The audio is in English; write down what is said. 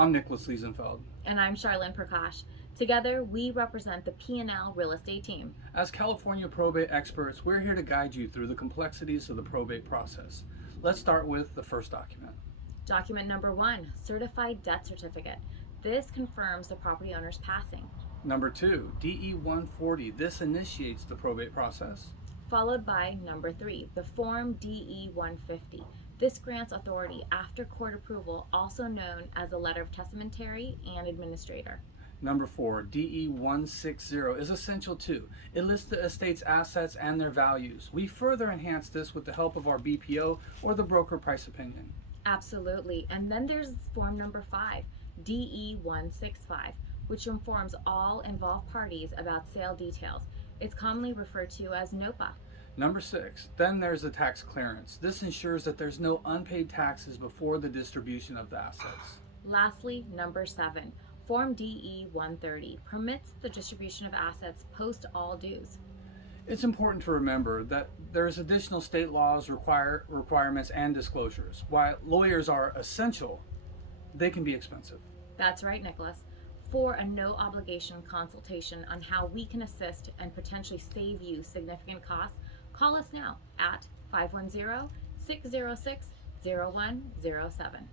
I'm Nicholas Liesenfeld. And I'm Sharlyn Prakash. Together, we represent the P&L Real Estate team. As California probate experts, we're here to guide you through the complexities of the probate process. Let's start with the first document. Document number 1, Certified Death Certificate. This confirms the property owner's passing. Number 2, DE 140. This initiates the probate process. Followed by number 3, the Form DE 150. This grants authority after court approval, also known as a Letter of Testamentary and Administrator. Number 4, DE 160 is essential too. It lists the estate's assets and their values. We further enhance this with the help of our BPO or the broker price opinion. Absolutely. And then there's form number 5, DE 165, which informs all involved parties about sale details. It's commonly referred to as NOPA. Number 6, then there's the tax clearance. This ensures that there's no unpaid taxes before the distribution of the assets. Lastly, number 7, Form DE 130 permits the distribution of assets post all dues. It's important to remember that there's additional state laws, requirements, and disclosures. While lawyers are essential, they can be expensive. That's right, Nicholas. For a no obligation consultation on how we can assist and potentially save you significant costs, call us now at 510-606-0107.